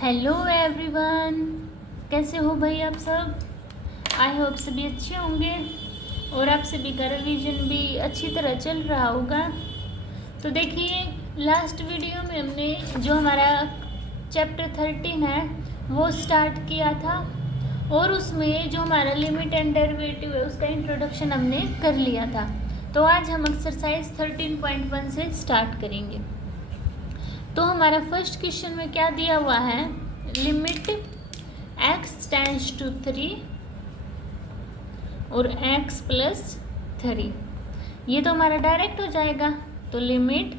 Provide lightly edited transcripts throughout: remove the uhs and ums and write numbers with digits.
Hello everyone, कैसे हो भाई आप सब। आई होप सभी अच्छे होंगे और आप सभी का रिवीजन भी अच्छी तरह चल रहा होगा। तो देखिए, लास्ट वीडियो में हमने जो हमारा चैप्टर 13 है वो स्टार्ट किया था और उसमें जो हमारा लिमिट एंड डेरिवेटिव है उसका इंट्रोडक्शन हमने कर लिया था। तो आज हम एक्सरसाइज 13.1 से स्टार्ट करेंगे। तो हमारा फर्स्ट क्वेश्चन में क्या दिया हुआ है, लिमिट x टेंड्स टू 3 और x प्लस 3। ये तो हमारा डायरेक्ट हो जाएगा। तो limit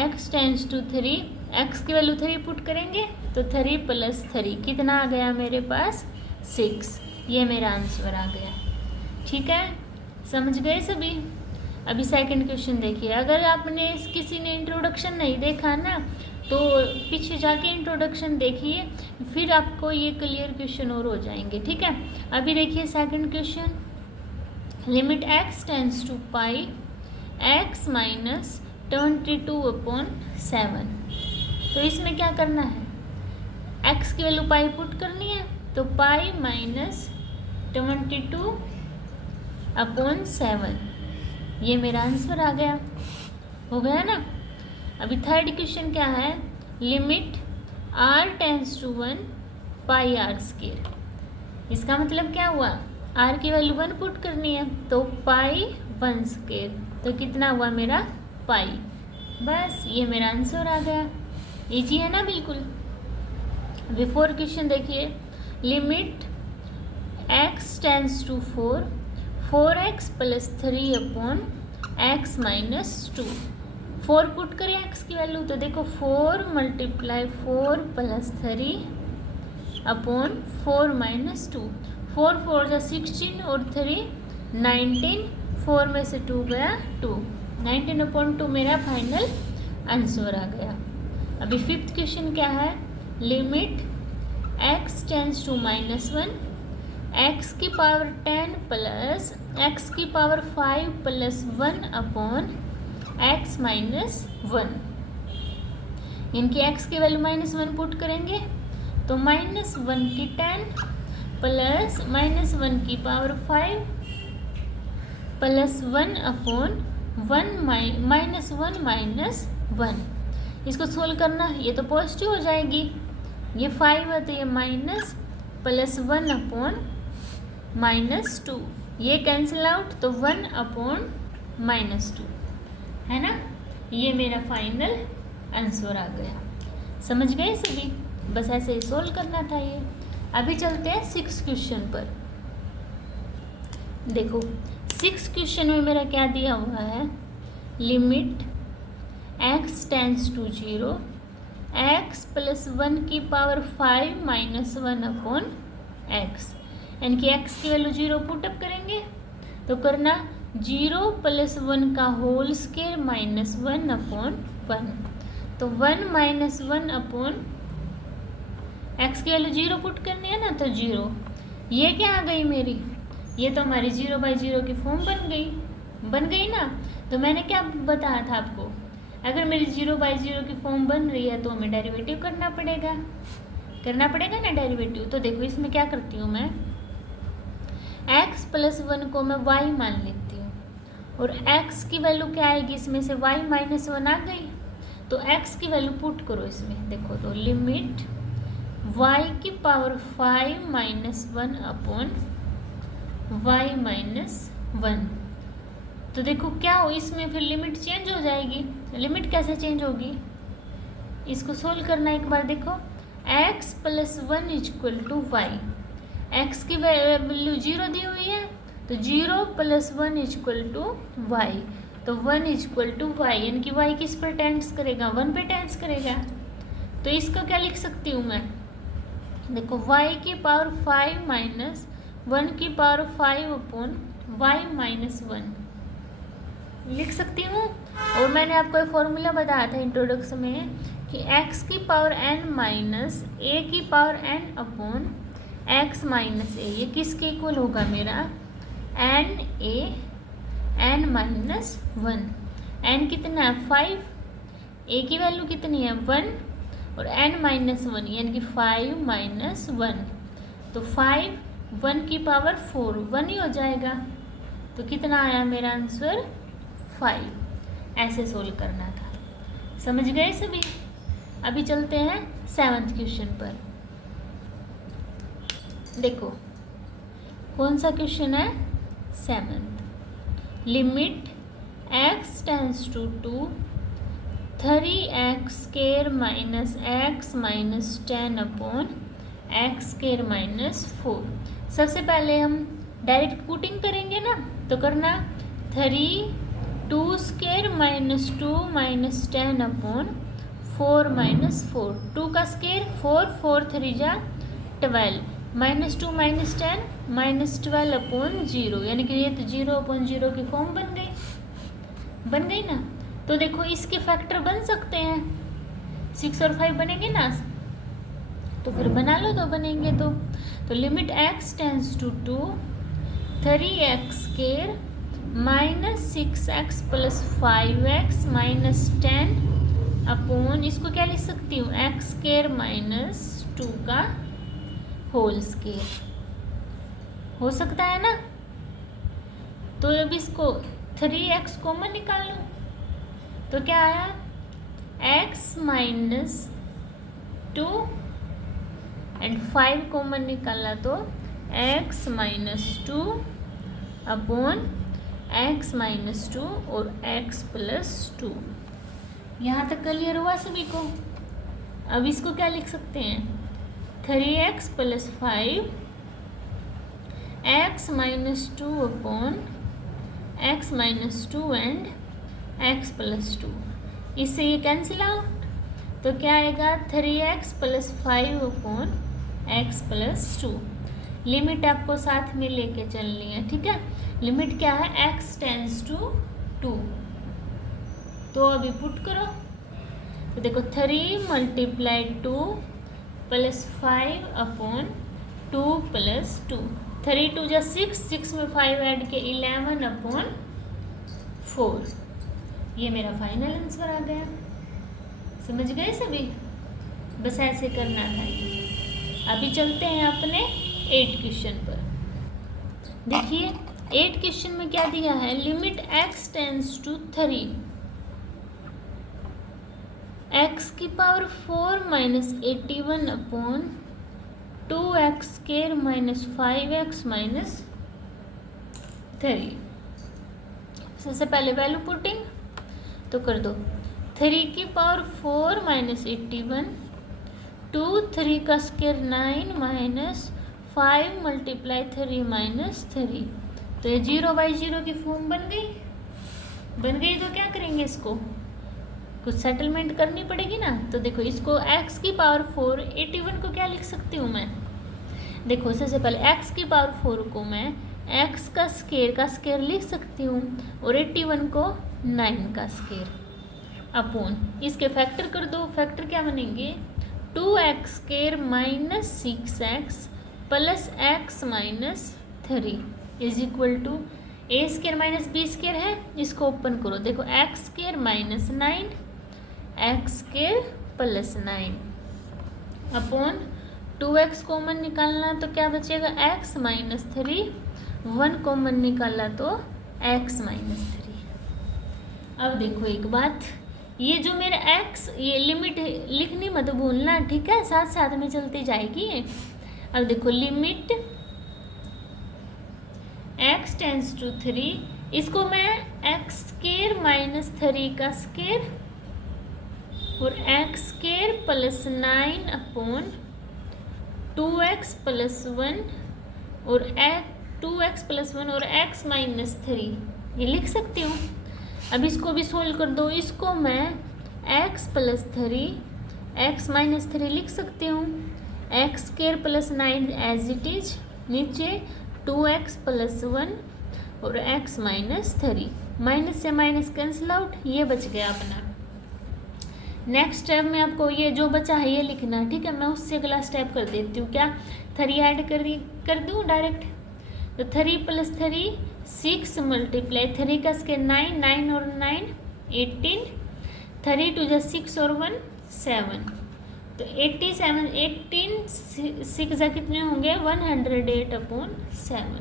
x tends to 3, x की वैल्यू 3 पुट करेंगे तो 3 प्लस 3 कितना आ गया मेरे पास 6। ये मेरा आंसर आ गया। ठीक है, समझ गए सभी। अभी सेकंड क्वेश्चन देखिए। अगर आपने किसी ने इंट्रोडक्शन नहीं देखा ना तो पीछे जाके इंट्रोडक्शन देखिए, फिर आपको ये क्लियर क्वेश्चन और हो जाएंगे। ठीक है, अभी देखिए second question, limit x tends to pi x minus 22/7। तो इसमें क्या करना है, x की वैल्यू पाई पुट करनी है तो पाई माइनस 22/7। ये मेरा आंसर आ गया, हो गया ना। अभी थर्ड क्वेश्चन क्या है, limit r tends to 1 pi r square. इसका मतलब क्या हुआ, r की वैल्यू 1 पुट करनी है तो पाई 1 स्क्वायर, तो कितना हुआ मेरा पाई। बस ये मेरा आंसर आ गया। इजी है ना बिल्कुल। अभी फोर्थ क्वेश्चन देखिए, limit x tends to 4, 4x plus 3/x minus 2। 4 put करें x की वैल्यू तो देखो 4 मल्टीप्लाई 4 प्लस 3/4 माइनस 2। 4 4 जा 16 और 3 19, 4 में से 2 गया 2, 19/2 मेरा फाइनल आंसर आ गया। अभी फिफ्थ क्वेश्चन क्या है, limit x tends to -1, x की पावर 10 प्लस x की पावर 5 प्लस 1/x माइनस 1। इनकी x की वैल्यू -1 पुट करेंगे तो -1 की 10 प्लस -1 की पावर 5 प्लस 1/1 माइनस 1। इसको सोल्व करना, ये तो पॉजिटिव हो जाएगी, ये 5 है तो ये माइनस प्लस 1/-2, ये कैंसिल आउट तो 1/-2 है ना। ये मेरा फाइनल आंसर आ गया। समझ गए सभी, बस ऐसे ही सोल्व करना था ये। अभी चलते हैं 6 क्वेश्चन पर। देखो 6 क्वेश्चन में मेरा क्या दिया हुआ है, limit x tends to 0, x plus 1 की पावर 5 माइनस 1/x। यानी कि x की वैल्यू 0 पुटअप करेंगे तो करना 0 प्लस 1 का होल स्क्वायर माइनस 1/1। तो 1 माइनस 1/, x की वैल्यू 0 पुट करनी है ना तो 0। ये क्या आ गई मेरी, ये तो हमारी 0/0 की फॉर्म बन गई ना। तो मैंने क्या बताया था आपको, अगर मेरी 0/0 की फॉर्म बन रही है तो हमें डेरिवेटिव करना पड़ेगा ना डेरिवेटिव। तो देखो इसमें क्या करती हूँ मैं, x प्लस 1 को मैं y मान लेती हूँ और x की वैल्यू क्या आएगी, इसमें से y माइनस 1 आ गई तो x की वैल्यू पुट करो इसमें। देखो तो लिमिट y की पावर 5 माइनस 1/y माइनस 1। तो देखो क्या हो, इसमें फिर लिमिट चेंज हो जाएगी। लिमिट कैसे चेंज होगी, इसको सोल्व करना एक बार। देखो x plus 1 equal to Y, x की वैल्यू 0 दी हुई है तो 0 प्लस 1 इक्वल टू वाई, तो 1 इक्वल टू वाई, यानी कि y किस पर टेंड्स करेगा, 1 पे टेंड्स करेगा। तो इसको क्या लिख सकती हूँ मैं, देखो y की पावर 5 माइनस 1 की पावर 5/y माइनस 1 लिख सकती हूँ। और मैंने आपको एक फॉर्मूला बताया था इंट्रोडक्शन में कि x की पावर n माइनस a की पावर n/x माइनस a, ये किसके इक्वल होगा मेरा, n माइनस 1। n कितना है 5, a की वैल्यू कितनी है 1 और n माइनस 1 यानी कि 5 माइनस 1, तो 5 1 की पावर 4 1 ही हो जाएगा। तो कितना आया मेरा आंसर 5। ऐसे सोल्व करना था। समझ गए सभी? अभी चलते हैं 7th क्वेश्चन पर। देखो कौन सा क्वेश्चन है 7th। Limit x tends to 2 3x square minus x minus 10 upon x square minus 4। सबसे पहले हम डायरेक्ट पुटिंग करेंगे ना, तो करना 3 2 square minus 2 minus 10 upon 4 minus 4। 2 का स्केयर 4 4 3 जा 12 माइनस 2 माइनस 10 माइनस 12 अपॉन 0, यानी कि ये तो 0 अपॉन 0 की फॉर्म बन गई ना। तो देखो इसके फैक्टर बन सकते हैं, 6 और 5 बनेंगे ना, तो फिर बना लो तो बनेंगे। तो limit x tends to 2 3x square minus 6x plus 5x minus 10 upon, इसको क्या लिख सकती हूँ x स्केयर माइनस 2 का होल स्केयर, हो सकता है ना। तो अब इसको 3x कॉमन निकाल लो, तो क्या आया x माइनस 2 एंड 5 कॉमन निकाला तो x minus 2 upon x minus 2 और x प्लस 2। यहाँ तक क्लियर हुआ सभी को? अब इसको क्या लिख सकते हैं 3x plus 5 x minus 2 upon x minus 2 and x plus 2। इससे ये कैंसिल आउट, तो क्या आएगा 3x plus 5 upon x plus 2। Limit आपको साथ में लेके चलनी है, ठीक है। लिमिट क्या है x टेंस टू 2, तो अभी पुट करो। तो देखो 3 मल्टीप्लाई 2 प्लस 5 अपॉन 2 प्लस 2, 3 2 जा 6, 6 में 5 ऐड के 11 अपॉन 4। ये मेरा फाइनल आंसर आ गया। समझ गए सभी? बस ऐसे करना था ये। अभी चलते हैं अपने 8 क्वेश्चन पर। देखिए 8 क्वेश्चन में क्या दिया है, limit x tends to 3 x की power 4 minus 81 upon 2x square minus 5x minus 3। सबसे पहले वैल्यू पुटिंग तो कर दो 3 की पावर 4 माइनस 81, 2 3 का स्केयर 9 माइनस 5 मल्टीप्लाई 3 माइनस 3। तो ये 0/0 की फॉर्म बन गई। तो क्या करेंगे, इसको कुछ सेटलमेंट करनी पड़ेगी ना। तो देखो इसको x की पावर 4 81 को क्या लिख सकती हूँ मैं, देखो सबसे पहले x की पावर 4 को मैं x का स्केयर लिख सकती हूँ और 81 को 9 का स्केयर अपॉन, इसके फैक्टर कर दो। फैक्टर क्या बनेंगे 2x square minus 6x plus x minus 3 is equal to a square minus b square है, इसको ओपन करो। देखो x square minus 9 x square plus 9 upon 2x common निकालना तो क्या बचेगा x माइनस 3, 1 कॉमन निकाला तो x माइनस 3। अब देखो एक बात, ये जो मेरा x, ये लिमिट लिखनी मत भूलना, ठीक है, साथ साथ में चलती जाएगी। अब देखो लिमिट x टेंस टू 3, इसको मैं x स्केयर माइनस 3 का स्केयर और x square plus 9 upon 2x plus 1 और 2x प्लस 1 और x माइनस 3 ये लिख सकती हूँ। अब इसको भी सोल्व कर दो, इसको मैं x प्लस 3 x माइनस 3 लिख सकती हूँ, x square plus 9 as it is, नीचे 2x प्लस 1 और x माइनस 3, माइनस से माइनस कैंसिल आउट, ये बच गया अपना। नेक्स्ट स्टेप में आपको ये जो बचा है ये लिखना, ठीक है। मैं उससे अगला स्टेप कर देती हूँ, क्या 3 ऐड कर दूँ डायरेक्ट। तो 3 प्लस 3 6 मल्टीप्लाई 3 का स्केयर 9, 9 और 9 18, 3 2 जा 6 और 1 7 तो 18 6 कितने होंगे 108/7।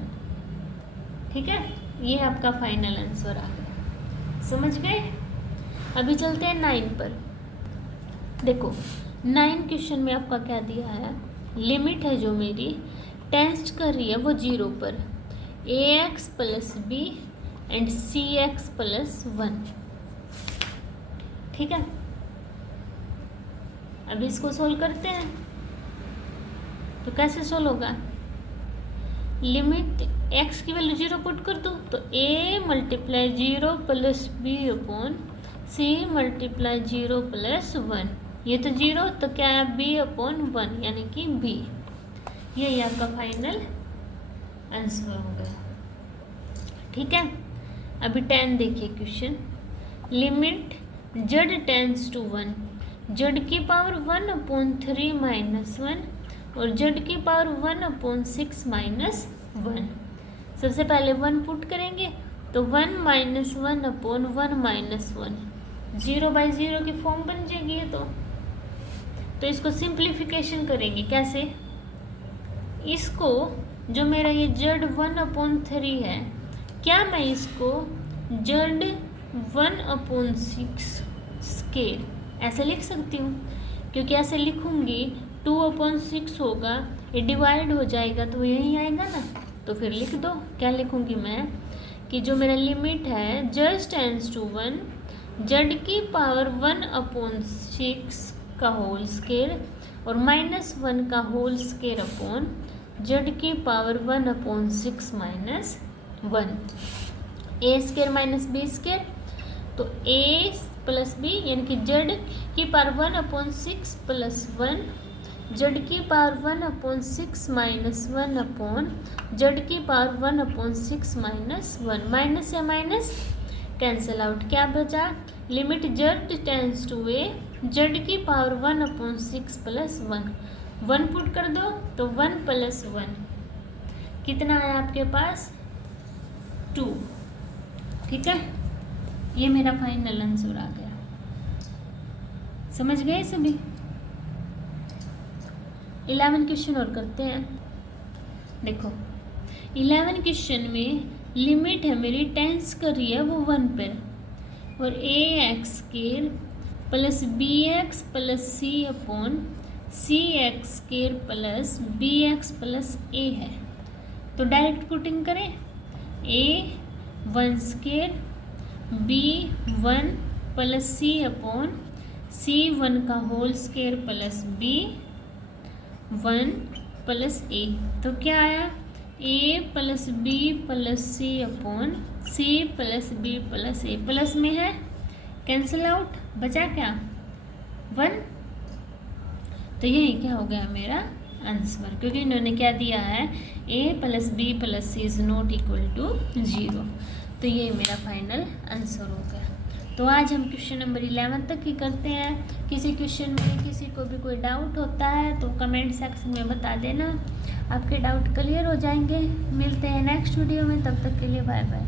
ठीक है, ये आपका फाइनल आंसर आ गया। समझ गए? अभी चलते हैं 9 पर। देखो 9 क्वेश्चन में आपका क्या दिया है, लिमिट है जो मेरी टेंस कर रही है वो 0 पर, ax + b एंड cx + 1। ठीक है, अभी इसको सोल्व करते हैं। तो कैसे सोल्व होगा, लिमिट x की वैल्यू 0 पुट कर दूँ तो a × 0 + b/c × 0 + 1, ये तो 0 तो क्या है b/1 यानी कि b। यही आपका फाइनल आंसर होगा। ठीक है, अभी 10 देखिए question, limit z tends to 1, z की पावर 1/3 - 1 और z की पावर 1/6 - 1। सबसे पहले 1 पुट करेंगे तो 1 - 1/1 - 1, 0/0 की फॉर्म बन जाएगी ये तो इसको सिंप्लीफिकेशन करेंगे। कैसे, इसको जो मेरा ये z 1/3 है, क्या मैं इसको z 1/6 स्केयर ऐसे लिख सकती हूँ? क्योंकि ऐसे लिखूँगी 2/6 होगा, ये डिवाइड हो जाएगा तो यही आएगा ना। तो फिर लिख दो, क्या लिखूँगी मैं कि जो मेरा लिमिट है z टेंस टू 1, z की पावर 1/6 का होल स्केयर और -1 का होल स्केयर अपॉन z की power 1/6 - 1, a square minus b square, तो a + b यानी कि z की पावर 1/6 + 1, z की पावर 1/6 - 1 अपॉन z की पावर 1/6 - 1, माइनस या माइनस कैंसिल आउट, क्या बचा, limit z tends to a, z की पावर 1/6 + 1, 1 पुट कर दो तो 1 + 1 कितना है आपके पास 2। ठीक है, ये मेरा फाइनल आंसर आ गया। समझ गए सभी? 11 क्वेश्चन और करते हैं। देखो 11 क्वेश्चन में लिमिट है मेरी टेंस कर रही है वो 1 पर और ax² + bx + c/cx² + bx + a है। तो डायरेक्ट पुटिंग करें, a1² b1 + c/c1 का होल स्केयर + b1 + a, तो क्या आया a + b + c/c + b + a, plus में है कैंसिल आउट, बचा क्या 1। तो यही क्या हो गया मेरा आंसर, क्योंकि इन्होंने क्या दिया है a + b + c is not equal to 0। तो ये मेरा फाइनल आंसर हो गया। तो आज हम क्वेश्चन नंबर 11 तक ही करते हैं। किसी क्वेश्चन में किसी को भी कोई डाउट होता है तो कमेंट सेक्शन में बता देना, आपके डाउट क्लियर हो जाएंगे। मिलते हैं नेक्स्ट वीडियो में, तब तक के लिए बाय बाय।